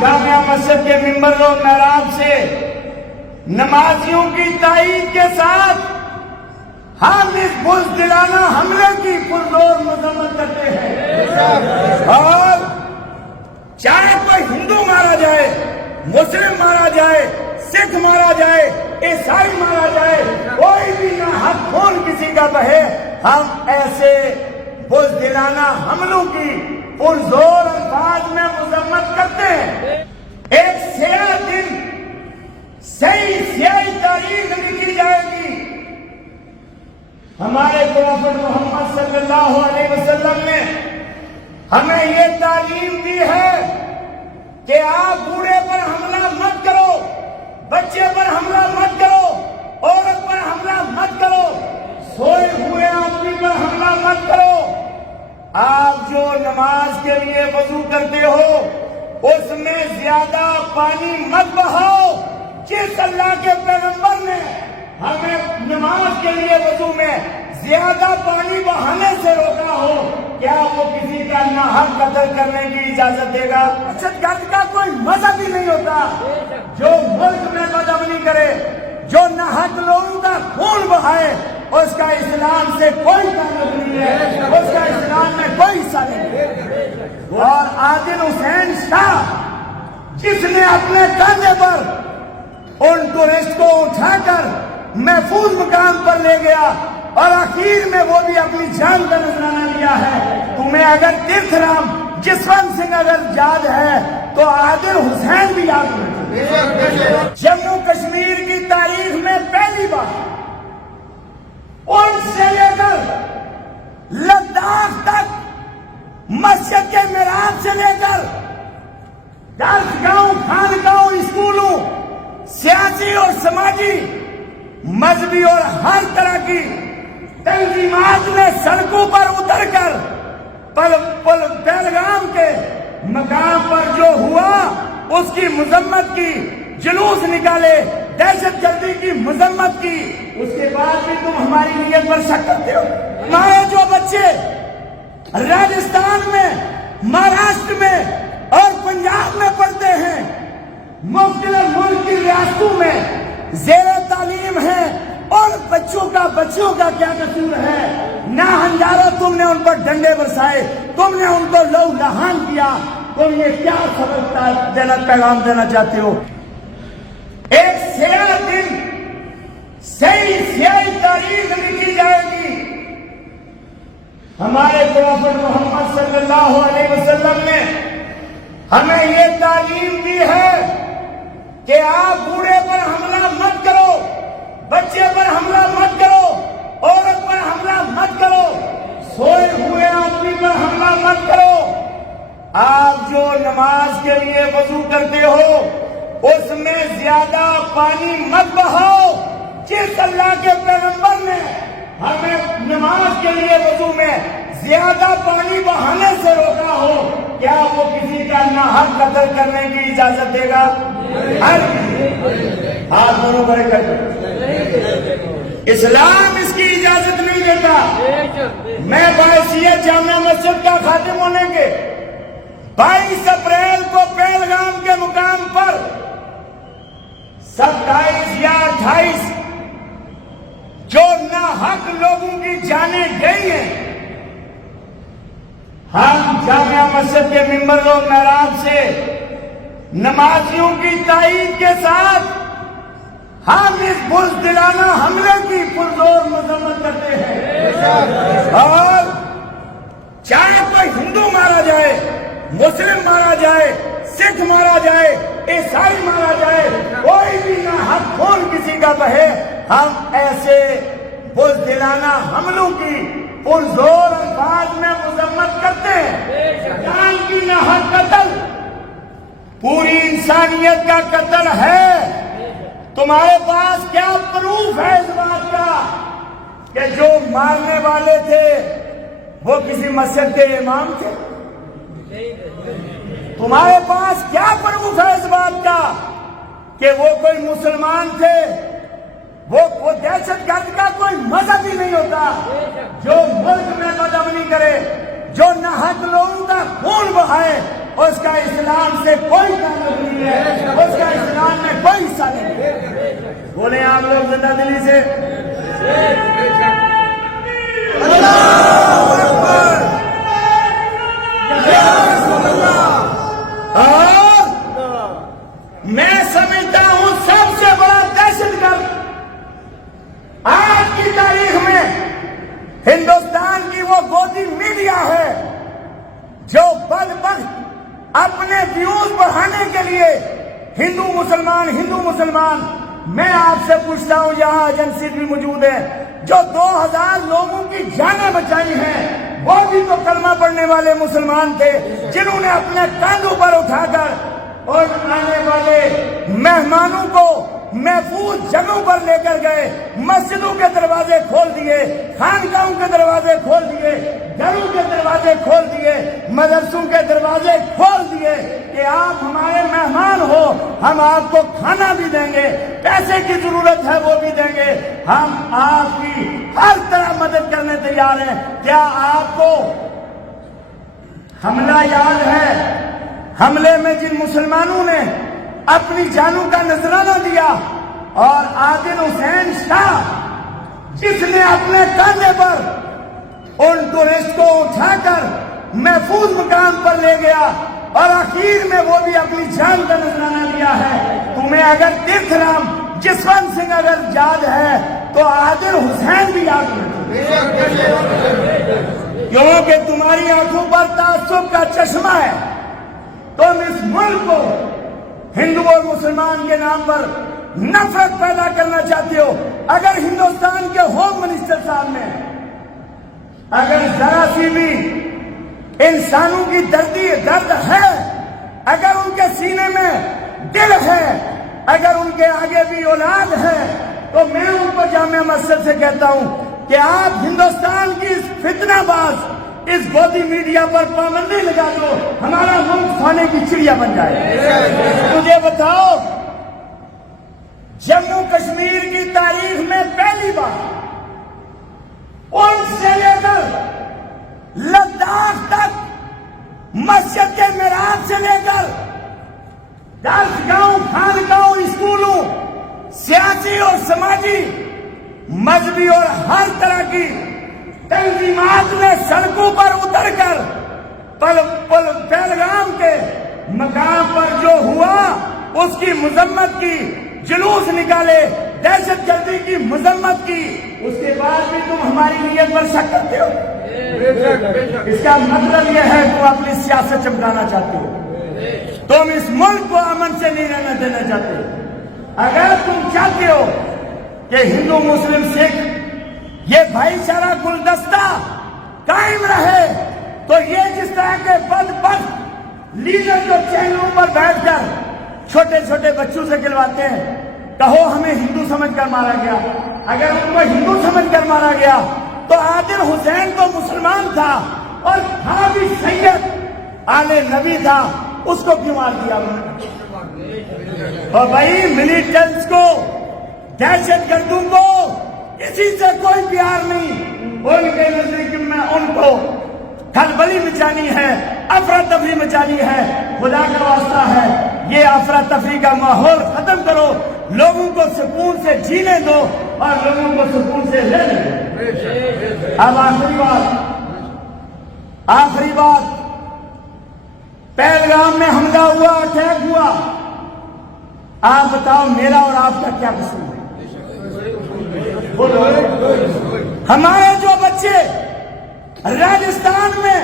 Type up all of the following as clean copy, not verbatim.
جامع مسجد کے ممبر و محراب سے نمازیوں کی تائید کے ساتھ ہم اس بزدلانہ حملے کی پرزور مذمت کرتے ہیں، اور چاہے کوئی ہندو مارا جائے، مسلم مارا جائے، سکھ مارا جائے، عیسائی مارا جائے، کوئی بھی نہ حق خون کسی کا بہے، ہم ایسے بزدلانہ حملوں کی پرزور الفاظ میں مذمت کرتے ہیں۔ ایک سیاہ دن سیاہی تاریخ لکھی جائے گی۔ ہمارے پروفٹ محمد صلی اللہ علیہ وسلم نے ہمیں یہ تعلیم دی ہے کہ آپ بوڑھے پر حملہ مت کرو، بچے پر حملہ مت کرو، عورت پر حملہ مت کرو، سوئے ہوئے آدمی پر حملہ مت کرو۔ آپ جو نماز کے لیے وضو کرتے ہو اس میں زیادہ پانی مت بہاؤ۔ جس اللہ کے پیغمبر نے ہمیں نماز کے لیے وضو میں زیادہ پانی بہانے سے روکا ہو، کیا وہ کسی کا ناحق قتل کرنے کی اجازت دے گا؟ دہشت گرد کا کوئی مذہب ہی نہیں ہوتا۔ جو ملک میں بدامنی کرے، جو ناحق لوگوں کا خون بہائے، اس کا اسلام سے کوئی تعلق نہیں ہے، اس کا اسلام میں کوئی حصہ نہیں ہے۔ اور عادل حسین شاہ جس نے اپنے کندھے پر ان ٹورسٹ کو اٹھا کر محفوظ مقام پر لے گیا اور آخر میں وہ بھی اپنی جان کا نذرانہ لیا ہے، تمہیں اگر تیرتھ رام جسونت سنگھ اگر یاد ہے تو عادل حسین بھی یاد ہے۔ جموں کشمیر کی تاریخ میں پہلی بار ان سے لے کر لداخ تک مسجد کے محراب سے لے کر درس گاہوں، خانقاہوں، اسکولوں، سیاسی اور سماجی، مذہبی اور ہر طرح کی تنظیمات نے سڑکوں پر اتر کر پہلگام کے مقام پر جو ہوا اس کی مذمت کی، جلوس نکالے، دہشت گردی کی مذمت کی، اس کے بعد بھی تم ہماری نیت پر شک کرتے ہو۔ ہمارے جو بچے راجستھان میں، مہاراشٹر میں اور پنجاب میں پڑھتے ہیں، مختلف ملک کی ریاستوں میں زیر تعلیم ہیں، اور بچوں کا کیا قصور ہے؟ نہ ہنجارہ تم نے ان پر ڈنڈے برسائے، تم نے ان کو لہو لہان کیا، تم یہ کیا سبق پیغام دینا چاہتے ہو؟ ایک سیاہ دن سیاہی تاریخ لکھی جائے گی۔ ہمارے پروفٹ محمد صلی اللہ علیہ وسلم نے ہمیں یہ تعلیم دی ہے کہ آپ بوڑھے پر حملہ مت کرو، بچے پر حملہ مت کرو، عورت پر حملہ مت کرو، سوئے ہوئے آدمی پر حملہ مت کرو۔ آپ جو نماز کے لیے وضو کرتے ہو اس میں زیادہ پانی مت بہاؤ۔ جس اللہ کے پیغمبر نے ہمیں نماز کے لیے وضو میں زیادہ پانی بہانے سے روکا ہو، کیا وہ کسی کا ناحق قتل کرنے کی اجازت دے گا؟ ہاتھ دونوں بڑے کر اسلام اس کی اجازت نہیں دیتا۔ میں باعثیت جامع مسجد کا خادم ہونے کے 22 اپریل کو پہلگام کے مقام پر 27 یا 28 جو ناحق لوگوں کی جانیں گئی ہیں، ہم جامع مسجد کے ممبر و محراب سے نمازیوں کی تائید کے ساتھ ہم اس بزدلانہ حملے کی پرزور مذمت کرتے ہیں، اور چاہے کوئی ہندو مارا جائے، مسلم مارا جائے، سکھ مارا جائے، عیسائی مارا جائے، کوئی بھی نہ حق خون کسی کا بہے، ہم ایسے بزدلانہ حملوں کی پرزور الفاظ میں مذمت کرتے ہیں۔ جان کی ناحق قتل پوری انسانیت کا قتل ہے۔ تمہارے پاس کیا پروف ہے اس بات کا کہ جو مارنے والے تھے وہ کسی مسجد کے امام تھے؟ تمہارے پاس کیا پروف ہے اس بات کا کہ وہ کوئی مسلمان تھے؟ وہ دہشت گرد کا کوئی مذہب ہی نہیں ہوتا۔ جو ملک میں بدامنی کرے، جو ناحق لوگوں کا خون بہائے، اس کا اسلام سے کوئی تعلق نہیں ہے، اس کا اسلام میں کوئی حصہ نہیں ہے۔ بولیں آپ لوگ زندہ دلی سے اللہ اکبر۔ اور میں سمجھتا ہوں سب سے بڑا دہشت گرد آج کی تاریخ میں ہندوستان کی وہ گودی میڈیا ہے جو بدبخت اپنے ویوز بڑھانے کے لیے ہندو مسلمان، میں آپ سے پوچھتا ہوں، یہاں ایجنسی بھی موجود ہے، جو 2000 لوگوں کی جانیں بچائی ہیں، وہ بھی تو کلمہ پڑھنے والے مسلمان تھے، جنہوں نے اپنے کاندھوں پر اٹھا کر اور آنے والے مہمانوں کو محفوظ جگہوں پر لے کر گئے، مسجدوں کے دروازے کھول دیے، خانقاہوں کے دروازے کھول دیے، گھروں کے دروازے کھول دیے، مدرسوں کے دروازے کھول دیے کہ آپ ہمارے مہمان ہو، ہم آپ کو کھانا بھی دیں گے، پیسے کی ضرورت ہے وہ بھی دیں گے، ہم آپ کی ہر طرح مدد کرنے تیار ہیں۔ کیا آپ کو حملہ یاد ہے؟ حملے میں جن مسلمانوں نے اپنی جانوں کا نذرانہ دیا، اور عادل حسین شاہ جس نے اپنے کاندھے پر ان ٹورسٹ کو اٹھا کر محفوظ مقام پر لے گیا، اور آخر میں وہ بھی اپنی جان کا نذرانہ دیا ہے۔ تمہیں اگر تیرتھ رام جسونت سنگھ اگر یاد ہے تو عادل حسین بھی یاد ہے، کیونکہ تمہاری آنکھوں پر تعصب کا چشمہ ہے۔ تم اس ملک کو ہندو اور مسلمان کے نام پر نفرت پیدا کرنا چاہتے ہو۔ اگر ہندوستان کے ہوم منسٹر صاحب میں اگر ذرا سی بھی انسانوں کی درد ہے، اگر ان کے سینے میں دل ہے، اگر ان کے آگے بھی اولاد ہے، تو میں ان کو جامع مسجد سے کہتا ہوں کہ آپ ہندوستان کی اس فتنہ باز اس گودی میڈیا پر پابندی لگا دو، ہمارا ملک سونے کی چڑیا بن جائے۔ مجھے بتاؤ، جموں کشمیر کی تاریخ میں پہلی بار ان سے لے کر لداخ تک مسجد کے محراب سے لے کر درس گاہوں، خانقاہوں، اسکولوں، سیاسی اور سماجی، مذہبی اور ہر طرح کی تنظیمات نے سڑکوں پر اتر کر پہلگام کے مقام پر جو ہوا اس کی مذمت کی، جلوس نکالے، دہشت گردی کی مذمت کی، اس کے بعد بھی تم ہماری نیت پر شک کرتے ہو؟ اس کا مطلب یہ ہے تم اپنی سیاست چمکانا چاہتے ہو، تم اس ملک کو امن سے نہیں رہنا دینا چاہتے۔ اگر تم چاہتے ہو کہ ہندو مسلم سکھ یہ بھائی چارہ گلدستہ قائم رہے، تو یہ جس طرح کے بدبخت لیڈر جو چینلوں پر بیٹھ کر چھوٹے چھوٹے بچوں سے کھلواتے ہیں، کہو ہمیں ہندو سمجھ کر مارا گیا، اگر ان کو ہندو سمجھ کر مارا گیا تو عادل حسین تو مسلمان تھا اور تھا بھی سید آل نبی تھا، اس کو کیوں مار دیا؟ اور بھائی ملیٹنٹس کو، دہشت گردوں کو کسی سے کوئی پیار نہیں، ان کے نزدیک میں ان کو کھلبلی مچانی ہے، افراتفری مچانی ہے۔ خدا کا واسطہ ہے یہ افراتفری کا ماحول ختم کرو، لوگوں کو سکون سے جینے دو اور لوگوں کو سکون سے لینے دو۔ اب آخری بات، پہلگام میں حملہ ہوا، اٹیک ہوا، آپ بتاؤ میرا اور آپ کا کیا قصور ہے؟ ہمارے جو بچے راجستھان میں،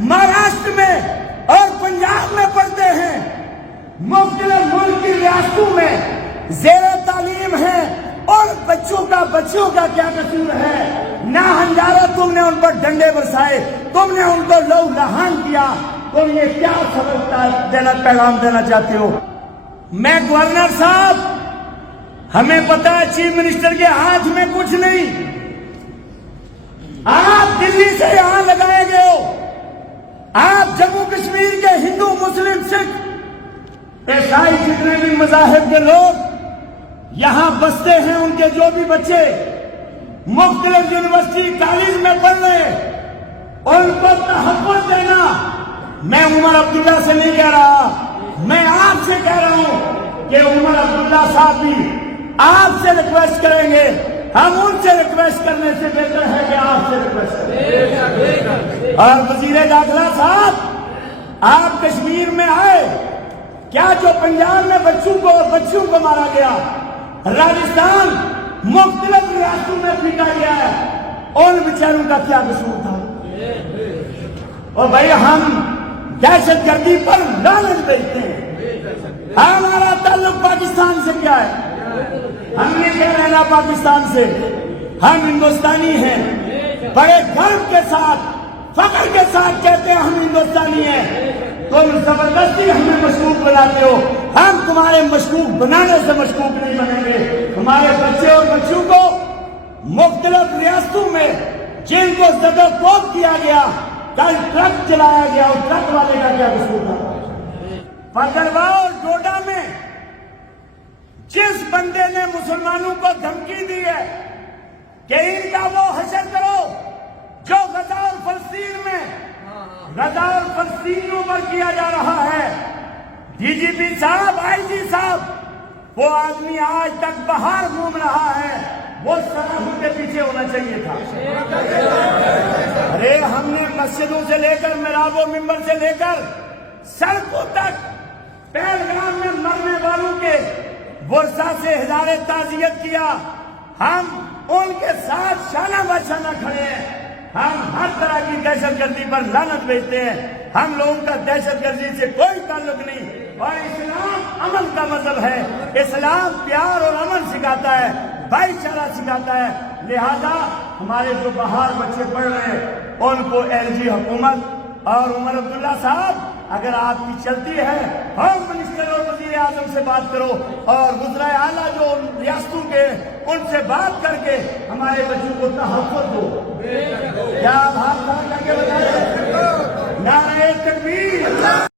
مہاراشٹر میں اور پنجاب میں پڑھتے ہیں، مختلف ملک کی ریاستوں میں زیر تعلیم ہیں، اور بچوں کا کیا قصور ہے؟ نہ ہنجارہ تم نے ان پر ڈنڈے برسائے، تم نے ان کو لہو لہان کیا، تم یہ کیا سبق پیغام دینا چاہتے ہو؟ میں گورنر صاحب، ہمیں پتا ہے چیف منسٹر کے ہاتھ میں کچھ نہیں، آپ دلی سے یہاں لگائے گئے ہو، آپ جموں کشمیر کے ہندو مسلم سکھ عیسائی جتنے بھی مذاہب کے لوگ یہاں بستے ہیں، ان کے جو بھی بچے مختلف یونیورسٹی کالج میں پڑھ رہے ہیں، ان کو تحفظ دینا میں عمر عبداللہ سے نہیں کہہ رہا، میں آپ سے کہہ رہا ہوں کہ عمر عبداللہ صاحب بھی آپ سے ریکویسٹ کریں گے، ہم ان سے ریکویسٹ کرنے سے بہتر ہے کہ آپ سے ریکویسٹ کریں۔ اور وزیر داخلہ صاحب، آپ کشمیر میں آئے، کیا جو پنجاب میں بچوں کو مارا گیا، راجستھان مختلف ریاستوں میں پیٹا گیا ہے، ان بیچاروں کا کیا قصور تھا؟ اور بھائی ہم دہشت گردی پر لعنت بھیجتے ہیں، ہمارا تعلق پاکستان سے کیا ہے؟ ہم نے کہہ رہنا پاکستان سے، ہم ہندوستانی ہیں، بڑے گرو کے ساتھ فخر کے ساتھ کہتے ہیں ہم ہندوستانی ہیں۔ تم زبردستی ہمیں مشکوک بناتے ہو، ہم تمہارے مشکوک بنانے سے مشکوک نہیں بنیں گے۔ تمہارے بچے اور بچوں کو مختلف ریاستوں میں جن کو زدہ کوب کیا گیا، کل ٹرک چلایا گیا، اور ٹرک والے کا کیا قصور تھا؟ پکڑوا اور ڈوڈا میں جس بندے نے مسلمانوں کو دھمکی دی ہے کہ ان کا وہ حشر کرو جو غزہ اور فلسطین میں غزہ اور فلسطینیوں پر کیا جا رہا ہے، ڈی جی پی صاحب، آئی جی صاحب، وہ آدمی آج تک باہر گھوم رہا ہے، وہ سرحدوں کے پیچھے ہونا چاہیے تھا۔ ارے ہم نے مسجدوں سے لے کر محراب و منبر سے لے کر سڑکوں تک پہلگام میں مرنے والوں کے ورثہ سے اظہار تعزیت کیا، ہم ان کے ساتھ شانہ بہ شانہ کھڑے ہیں، ہم ہر طرح کی دہشت گردی پر لعنت بھیجتے ہیں، ہم لوگوں کا دہشت گردی سے کوئی تعلق نہیں، اور اسلام امن کا مذہب ہے، اسلام پیار اور امن سکھاتا ہے، بھائی چارہ سکھاتا ہے۔ لہذا ہمارے جو باہر بچے پڑھ رہے ہیں ان کو ایل جی حکومت اور عمر عبداللہ صاحب، اگر آپ کی چلتی ہے، ہوم منسٹر اور وزیر اعظم سے بات کرو، اور وزراء اعلیٰ جو ریاستوں کے ان سے بات کر کے ہمارے بچوں کو تحفظ دو۔ کیا آپ ہاتھ کھڑا کر کے بتائیں؟ نعرہ تکبیر!